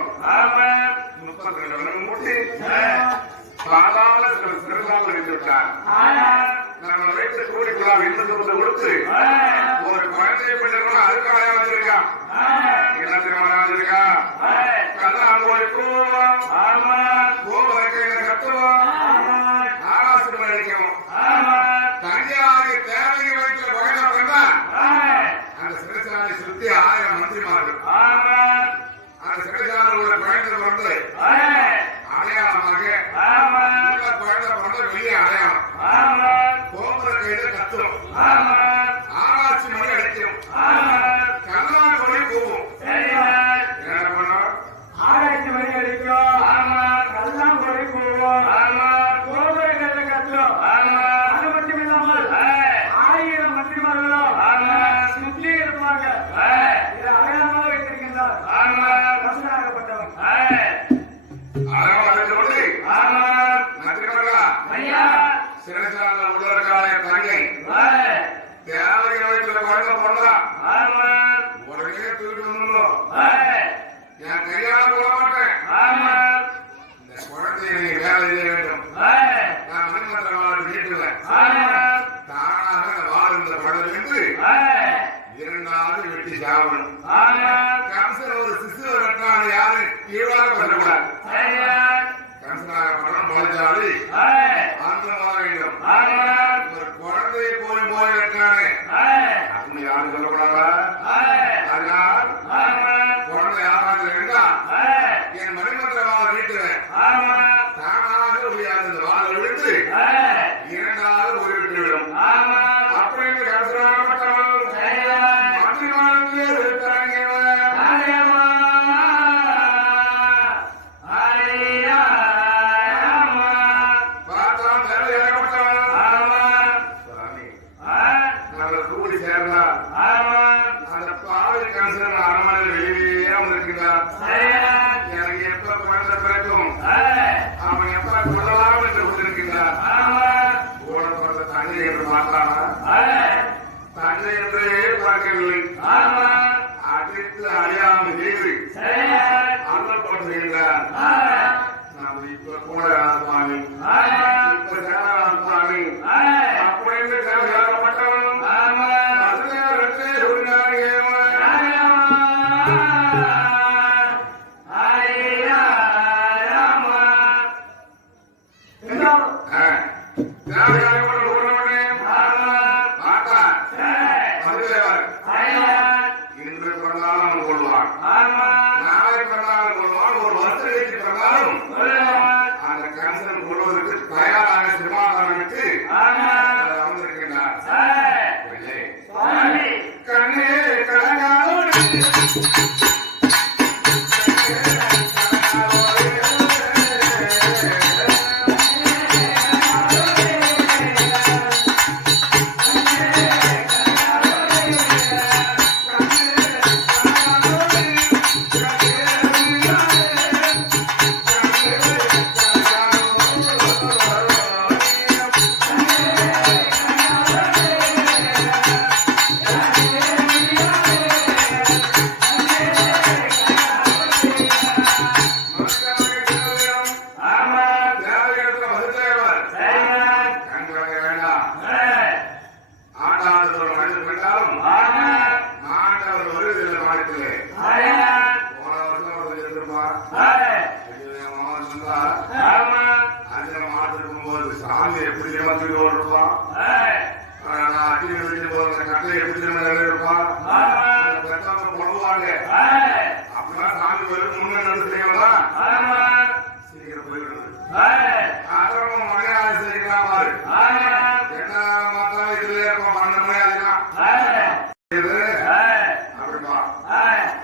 வரும் 32 வருடம் கூட்டி பாதாள சிறப்பாக இருந்து விட்டார். நம்ம வைத்து கூடிக்குள்ளார் இருந்து கொடுத்து ஒரு குழந்தையை பெற்றவங்க அதுக்கு அடையாளம் வச்சிருக்கான். என்னத்துக்கு அடையாளம் இருக்கா? கல்லான் போய்க்கும் கோபுரக்கையில கட்டுவோம், ஆராசிரம் அழிக்கவும் தனியாக தேவைக்கு வயிற்றுல குழந்தை பிறந்தா அந்த சிறைச்சாலை சுத்தி 1000 மந்திரிமார்கள் அந்த சிறைச்சாலை உள்ள குழந்தை பிறந்து அடையாளமாக குழந்தை பிறந்த வெளியே அடையாளம் கோபுர கையில கத்தும், ஆராய்ச்சி மணி அடிக்கும், கல்லான் மொழி போகும். என்ன பண்ணும்? ஆராய்ச்சி மணி அடிக்கும், கல்லான் மொழி போகும், கோபுர கையில கத்தும். அது மட்டும் இல்லாமல் 1000 மந்திரிமார்களும் சுற்றி இருப்பாங்க. இதை அடையாளமாக வைத்திருக்கின்றார் ரசனாகப்பட்டவர். சிறைச்சாலை உள்ளவர்களாலே தங்கை தேவையான வயிற்றுல குழந்தை பிறந்தா உடனே தூக்கிட்டு வந்துடணும். என் கையால போக மாட்டேன், இந்த குழந்தைய நீங்க வேலை செய்ய வேண்டும். நான் மணிமந்திர வாழ் வீட்டுவேன். தானாக வாழ் இந்த குழந்தையிலிருந்து 2வது வெட்டி சாவணும். கம்சன் ஒரு சிசுவை வெட்டான யாரு கீழாக பண்ணக்கூடாது. கம்சனாக படம் பழச்சாலி ஆந்திரமாக வேண்டும். ஒரு குழந்தையை போய் வெட்டானே அப்படின்னு யாரும் சொல்லக்கூடாதா? அதனால் குழந்தை யாராவது வேண்டாம், என் மணிமந்திர வாழை வீட்டுவேன். தானாக அந்த வாழை விழுந்து 2வது ஒரு விட்டு விடும். அப்படின்னு கம்சனாக எனக்கு எப்ப குழந்தை பிறக்கும், அவன் எப்ப கொள்ளலாம் என்று கொண்டிருக்கின்றார். கூட பிறந்த தங்கை என்று பார்த்தானா? தங்கை என்றே பார்க்கவில்லை. அடித்து அழியாமல் செய்து அன்னப்படுத்துகின்றார். நம்ம இப்ப கூட சுவாமி, இப்ப சேனராம் சுவாமி அப்படின்னு சேனப்பட்டவன் சாமி எப்படி ஏமாத்திட்டு ஓடுறான், அடி கட்டளை எப்படி இருப்பான், போடுவாங்க. அப்படின்னா சாமி போய் முன்னே நடத்துறீங்களா? சீக்கிரம் போயிடுது. அப்புறம் மலையாள செய்யலாம். என்ன மாத்தாலும் இதுல இருப்போம் 12 மணி ஆகிக்கலாம். அப்படிப்பா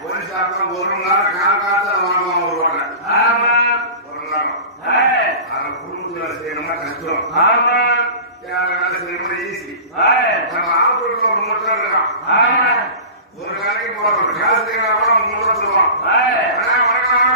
போலீஸ் ஆட்டம் 1 மணி நேரம் காத்த வாங்க வருவாங்க. 1 மணி நேரம் குடும்பத்துல செய்யணும்னா கஷ்டம். வேலை செய்யணும் ஈஸி. நம்ம ஆப்போட்டு ஒரு மட்டும் இருக்கான். ஒரு வேலைக்கு போறோம் காசு கூட 3 ரூபா சொல்லுவான். வணக்கம்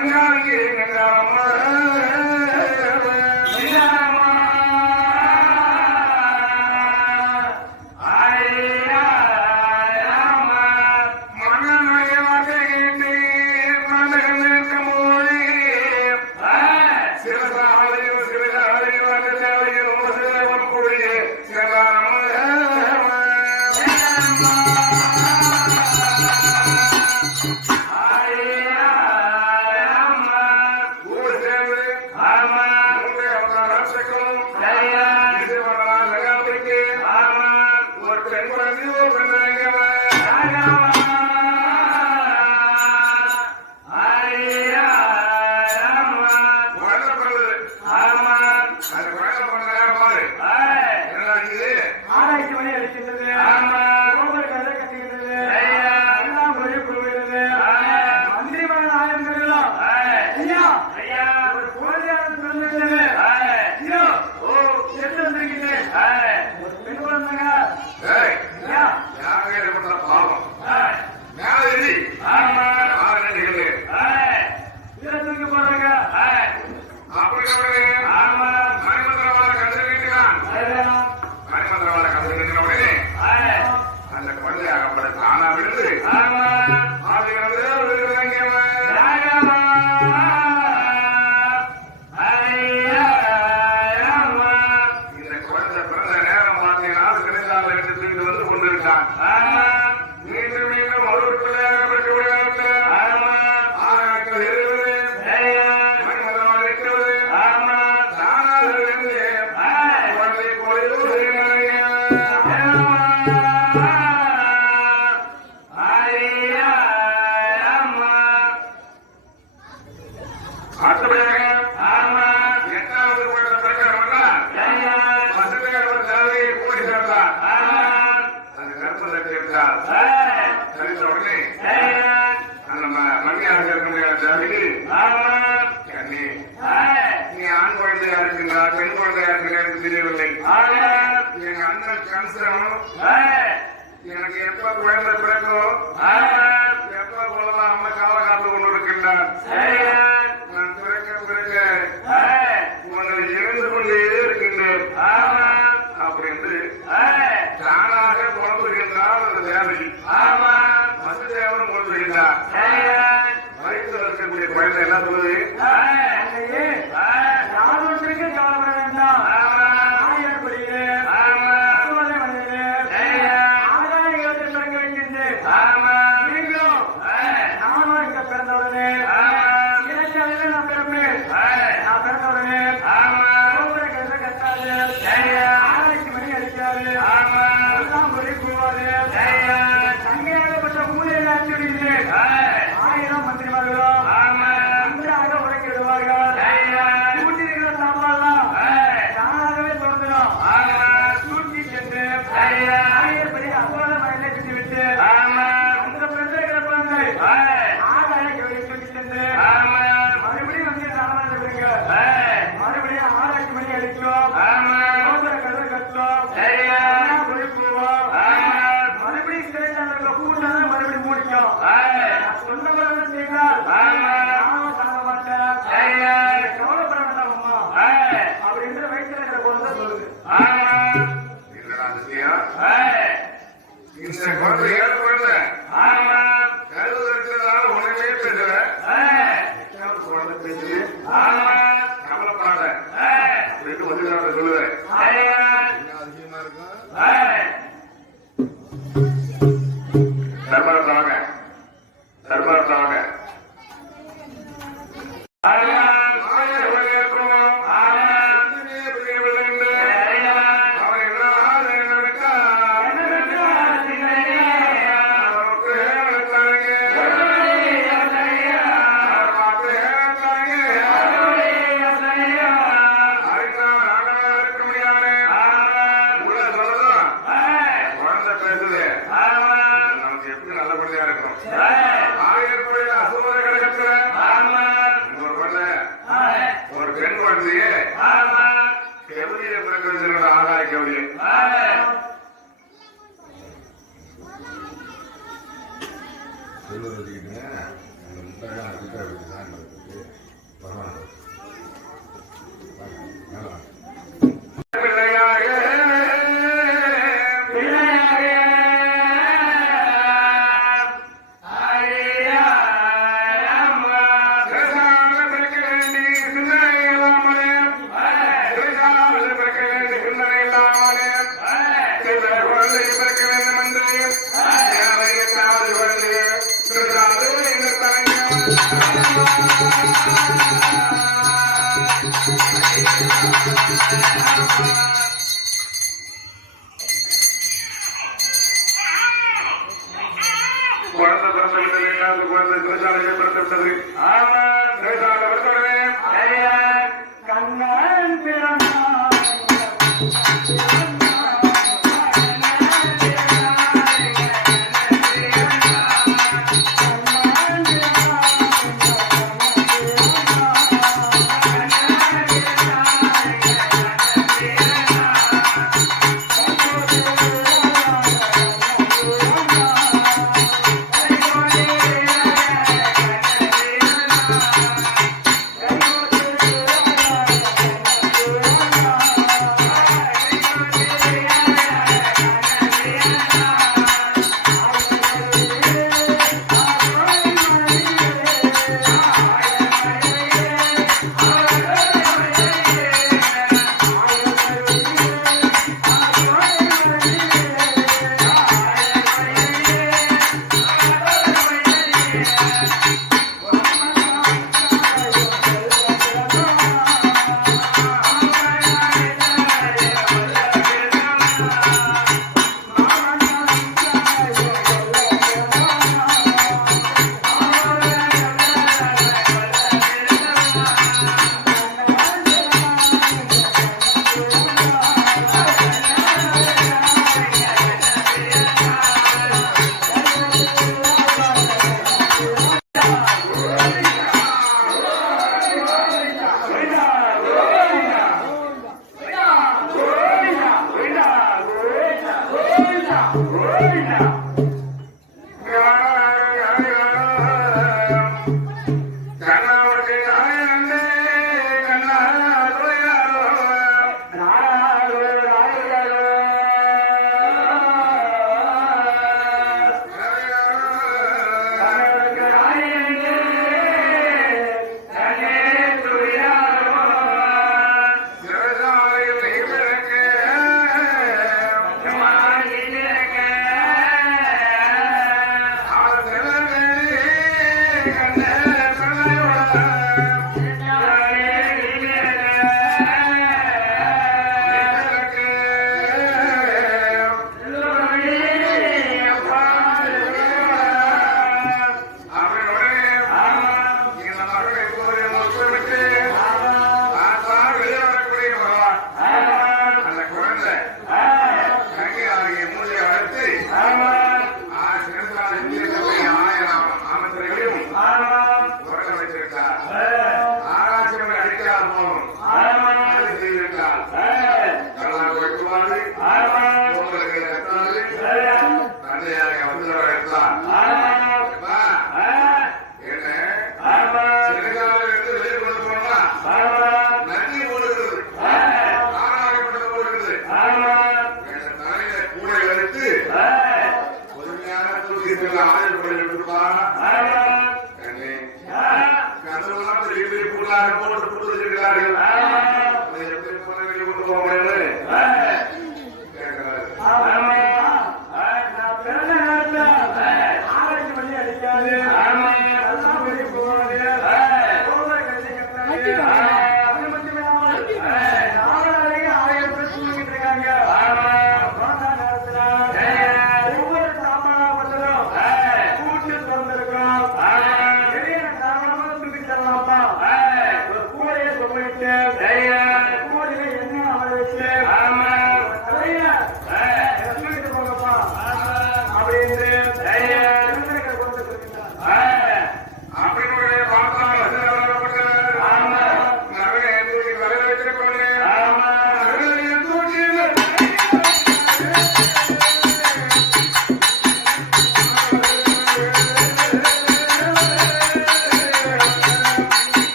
கங்காங்கி கங்காமா எனக்கு எப்ப குழந்தை பிறக்கும் எப்ப கொள்ளலாம் அம்மா கால காத்து கொண்டு இருக்கின்றார் நான் பிறக்க உங்களை இழந்து கொண்டே இருக்கின்றேன் அப்படின்னு தானாக குழம்புகின்றார் அந்த தேவகி வசுதேவன் குழம்புகின்றார் வயிற்றில் இருக்கக்கூடிய குழந்தை என்ன சொல்லுது கவலைப்பட வேண்டாம் சொல்லுறதுக்கிட்ட அந்த முட்டாக அதுக்கிட்ட தான் Yeah.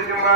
வச்சுக்கோங்க